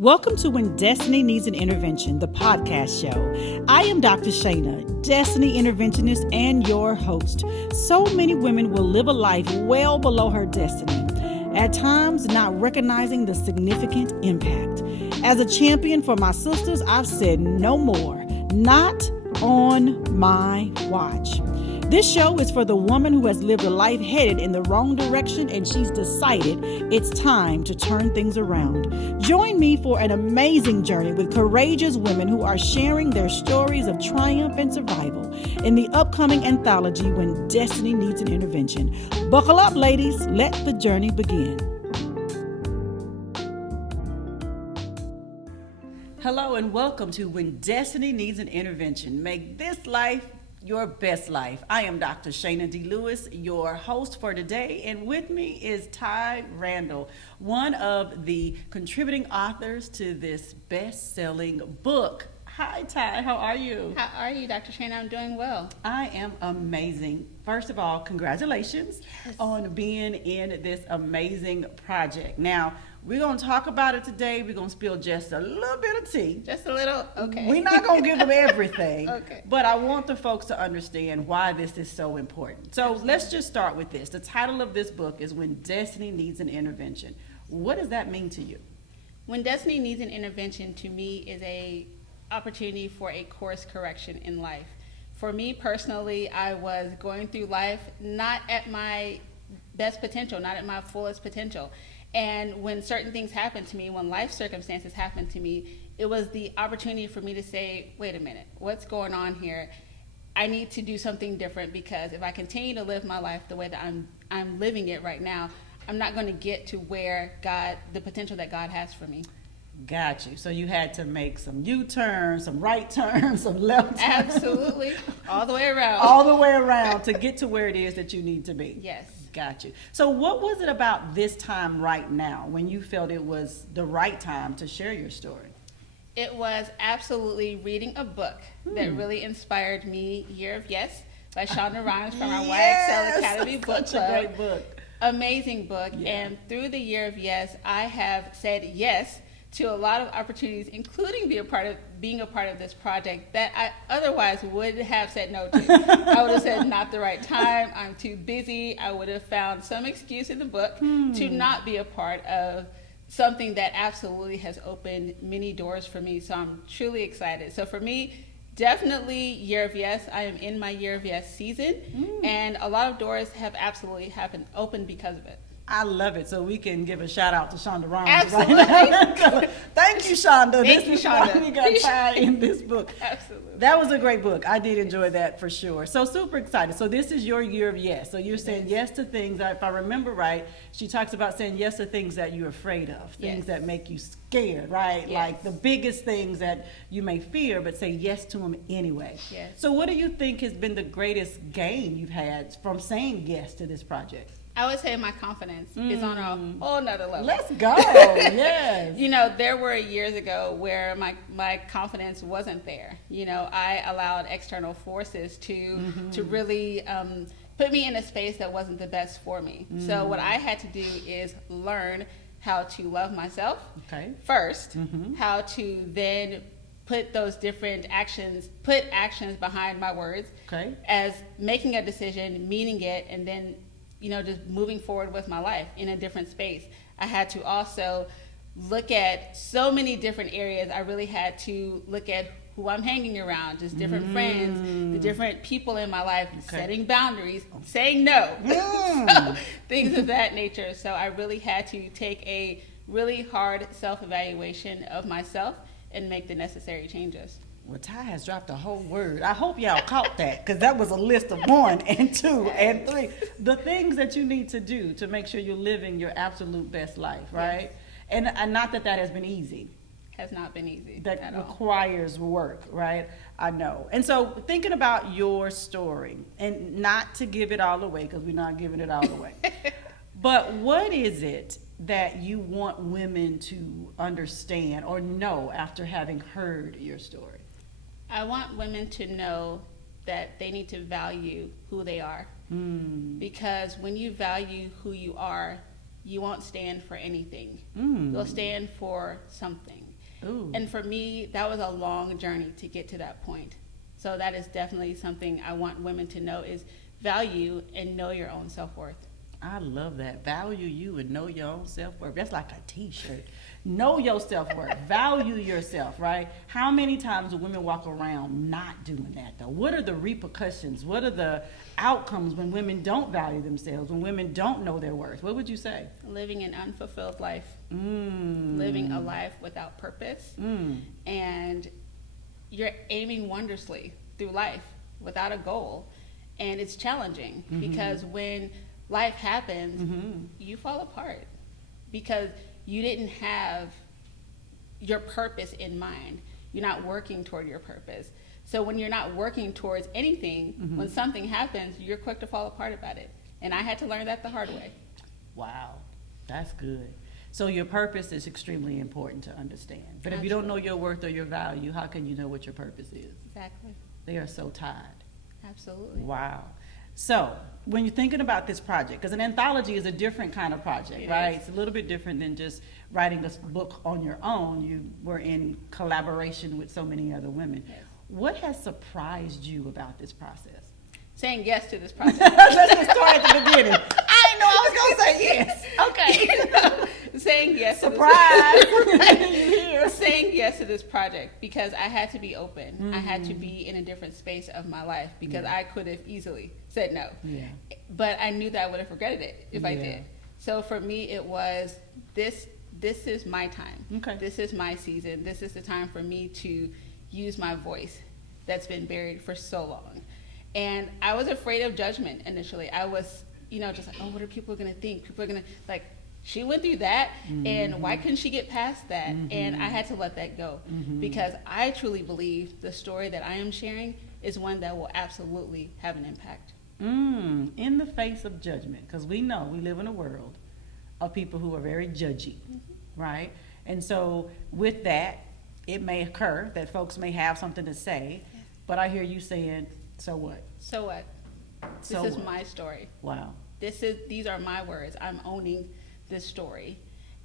Welcome to When Destiny Needs an Intervention, the podcast show. I am Dr. Shayna, Destiny Interventionist and your host. So many women will live a life well below her destiny, at times not recognizing the significant impact. As a champion for my sisters, I've said no more, not on my watch. This show is for the woman who has lived a life headed in the wrong direction and she's decided it's time to turn things around. Join me for an amazing journey with courageous women who are sharing their stories of triumph and survival in the upcoming anthology When Destiny Needs an Intervention. Buckle up, ladies. Let the journey begin. Hello and welcome to When Destiny Needs an Intervention. Make this life your best life. I am Dr. Shayna D. Lewis, your host for today, and with me is Ty Randle, one of the contributing authors to this best-selling book. Hi, Ty. How are you? How are you, Dr. Shayna? I'm doing well. I am amazing. First of all, congratulations on being in this amazing project. Now, we're going to talk about it today. We're going to spill just a little bit of tea. Just a little? Okay. We're not going to give them everything. Okay. But I want the folks to understand why this is so important. So Absolutely. Let's just start with this. The title of this book is When Destiny Needs an Intervention. What does that mean to you? When Destiny Needs an Intervention, to me, is a opportunity for a course correction in life. For me personally, I was going through life not at my best potential, not at my fullest potential. And when certain things happened to me, when life circumstances happened to me, it was the opportunity for me to say, wait a minute, what's going on here? I need to do something different, because if I continue to live my life the way that I'm living it right now, I'm not going to get to where the potential that God has for me. Got you. So you had to make some U-turns, some right turns, some left turns. Absolutely. All the way around. All the way around to get to where it is that you need to be. Yes. Got you. So what was it about this time right now when you felt it was the right time to share your story? It was absolutely reading a book that really inspired me, Year of Yes, by Shonda Rhimes from our YXL Academy Book Club. Such a great book. Amazing book. Yeah. And through the Year of Yes, I have said yes to a lot of opportunities, including being a part of this project that I otherwise would have said no to. I would have said not the right time, I'm too busy. I would have found some excuse in the book to not be a part of something that absolutely has opened many doors for me. So I'm truly excited. So for me, definitely Year of Yes. I am in my Year of Yes season, and a lot of doors have absolutely opened because of it. I love it. So we can give a shout out to Shonda Rhimes. Absolutely. Right now. Thank you, Shonda. Thank you, Shonda. We got tied in this book. Absolutely. That was a great book. I did enjoy that for sure. So super excited. So this is your year of yes. So you're saying yes to things. If I remember right, she talks about saying yes to things that you're afraid of, things that make you scared, right? Yes. Like the biggest things that you may fear, but say yes to them anyway. Yes. So what do you think has been the greatest gain you've had from saying yes to this project? I would say my confidence is on a whole nother level. Let's go. Yes. You know, there were years ago where my confidence wasn't there. You know, I allowed external forces to really put me in a space that wasn't the best for me. So what I had to do is learn how to love myself first, how to then put those different actions behind my words as making a decision, meaning it, and then just moving forward with my life in a different space. I had to also look at so many different areas. I really had to look at who I'm hanging around, just different friends, the different people in my life, setting boundaries, saying no, so, things of that nature. So I really had to take a really hard self-evaluation of myself and make the necessary changes. Well, Ty has dropped a whole word. I hope y'all caught that, because that was a list of 1 and 2 and 3. The things that you need to do to make sure you're living your absolute best life, right? Yes. And not that has been easy. Has not been easy. That requires work, right? I know. And so thinking about your story, and not to give it all away, because we're not giving it all away, but what is it that you want women to understand or know after having heard your story? I want women to know that they need to value who they are. Because when you value who you are, you won't stand for anything. Mm. You'll stand for something. Ooh. And for me, that was a long journey to get to that point. So that is definitely something I want women to know is value and know your own self-worth. I love that. Value you and know your own self-worth. That's like a t-shirt. Know your self-worth. Value yourself, right? How many times do women walk around not doing that, though? What are the repercussions? What are the outcomes when women don't value themselves, when women don't know their worth? What would you say? Living an unfulfilled life. Mm. Living a life without purpose. Mm. And you're aiming wondrously through life without a goal. And it's challenging because when life happens, you fall apart because you didn't have your purpose in mind. You're not working toward your purpose. So when you're not working towards anything, when something happens, you're quick to fall apart about it. And I had to learn that the hard way. Wow, that's good. So your purpose is extremely important to understand. But if you don't know your worth or your value, how can you know what your purpose is? Exactly. They are so tied. Absolutely. Wow. So when you're thinking about this project, because an anthology is a different kind of project, right? It's a little bit different than just writing this book on your own. You were in collaboration with so many other women. Yes. What has surprised you about this process? Saying yes to this project. Let's just start at the beginning. I didn't know I was going to say yes. Okay. Saying yes. Surprise. Saying yes to this project because I had to be open. I had to be in a different space of my life because I could have easily said no. Yeah. But I knew that I would have regretted it if I did. So for me, it was this is my time. Okay. This is my season. This is the time for me to use my voice that's been buried for so long. And I was afraid of judgment initially. I was, just like, oh, what are people going to think? People are going to, like, she went through that, and why couldn't she get past that? And I had to let that go because I truly believe the story that I am sharing is one that will absolutely have an impact. In the face of judgment, because we know we live in a world of people who are very judgy, right? And so with that, it may occur that folks may have something to say, but I hear you saying, so what? So what? This is my story. Wow. These are my words. I'm owning this story.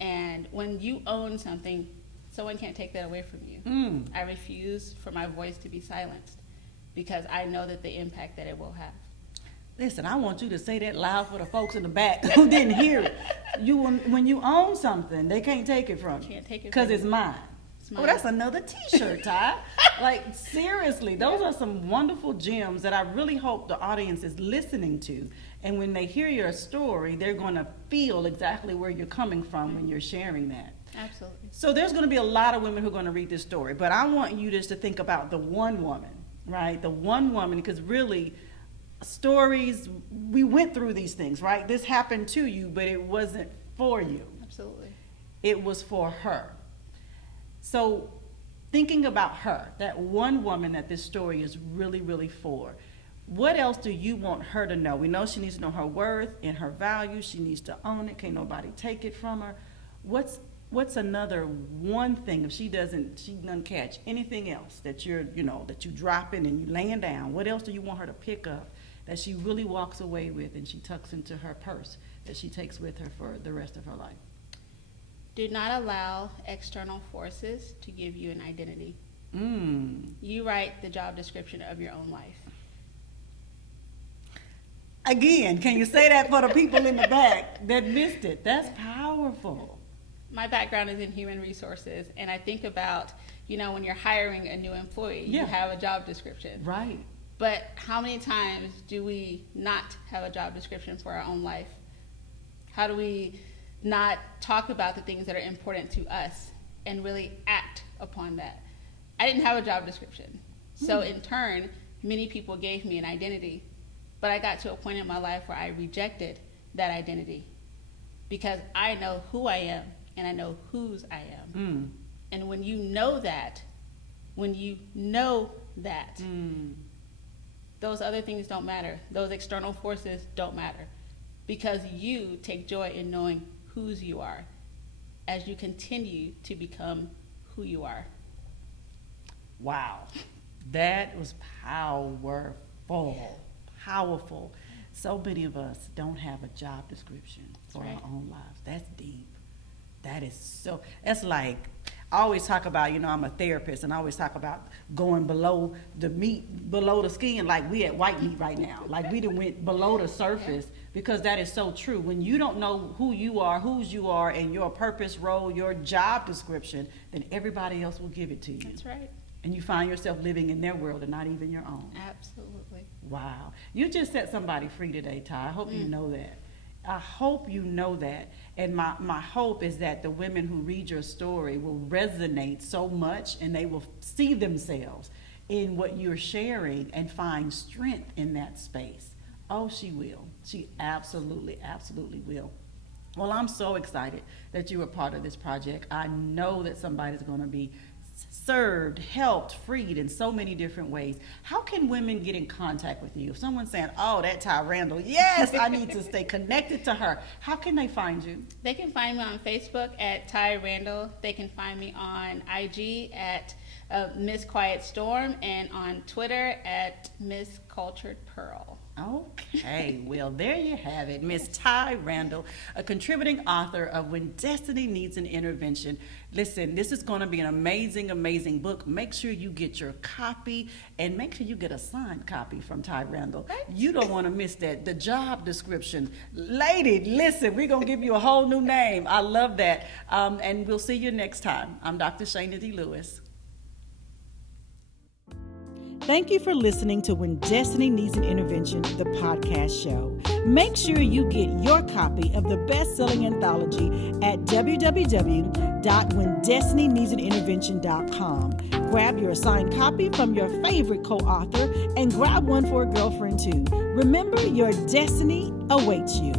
And when you own something, someone can't take that away from you. I refuse for my voice to be silenced because I know that the impact that it will have. Listen, I want you to say that loud for the folks in the back who didn't hear it. When you own something, they can't take it from you. Can't take it because from it's you. mine. Mine. Oh, that's another t-shirt, Ty. Like, seriously, those are some wonderful gems that I really hope the audience is listening to. And when they hear your story, they're going to feel exactly where you're coming from when you're sharing that. Absolutely. So there's going to be a lot of women who are going to read this story. But I want you just to think about the one woman, right? The one woman, because really, stories, we went through these things, right? This happened to you, but it wasn't for you. Absolutely. It was for her. So thinking about her, that one woman that this story is really, really for, what else do you want her to know? We know she needs to know her worth and her value. She needs to own it. Can't nobody take it from her. What's another one thing if she doesn't catch anything else that that you dropping and you laying down? What else do you want her to pick up that she really walks away with and she tucks into her purse that she takes with her for the rest of her life? Do not allow external forces to give you an identity. You write the job description of your own life. Again, can you say that for the people in the back that missed it? That's powerful. My background is in human resources, and I think about, when you're hiring a new employee, you have a job description. Right. But how many times do we not have a job description for our own life? How do we not talk about the things that are important to us and really act upon that? I didn't have a job description. So in turn, many people gave me an identity, but I got to a point in my life where I rejected that identity because I know who I am and I know whose I am. And when you know that, those other things don't matter. Those external forces don't matter because you take joy in knowing whose you are as you continue to become who you are. Wow. That was powerful. So many of us don't have a job description for right. our own lives. That's deep. That's like, I always talk about, I'm a therapist, and I always talk about going below the meat, below the skin, like we at white meat right now. Like we done went below the surface, because that is so true. When you don't know who you are, whose you are, and your purpose, role, your job description, then everybody else will give it to you. That's right. And you find yourself living in their world and not even your own. Absolutely. Wow. You just set somebody free today, Ty. I hope you know that. I hope you know that. And my hope is that the women who read your story will resonate so much, and they will see themselves in what you're sharing and find strength in that space. Oh, she will. She absolutely, absolutely will. Well, I'm so excited that you were part of this project. I know that somebody's going to be served, helped, freed in so many different ways. How can women get in contact with you? If someone's saying, oh, that Ty Randle, yes, I need to stay connected to her. How can they find you? They can find me on Facebook at Ty Randle. They can find me on IG at Miss Quiet Storm, and on Twitter at Miss Cultured Pearl. Okay, well, there you have it. Miss Ty Randle, a contributing author of When Destiny Needs an Intervention. Listen, this is going to be an amazing, amazing book. Make sure you get your copy, and make sure you get a signed copy from Ty Randle. You don't want to miss that. The job description. Lady, listen, we're going to give you a whole new name. I love that. And we'll see you next time. I'm Dr. Shayna D. Lewis. Thank you for listening to When Destiny Needs an Intervention, the podcast show. Make sure you get your copy of the best-selling anthology at www.whendestinyneedsanintervention.com. Grab your signed copy from your favorite co-author, and grab one for a girlfriend too. Remember, your destiny awaits you.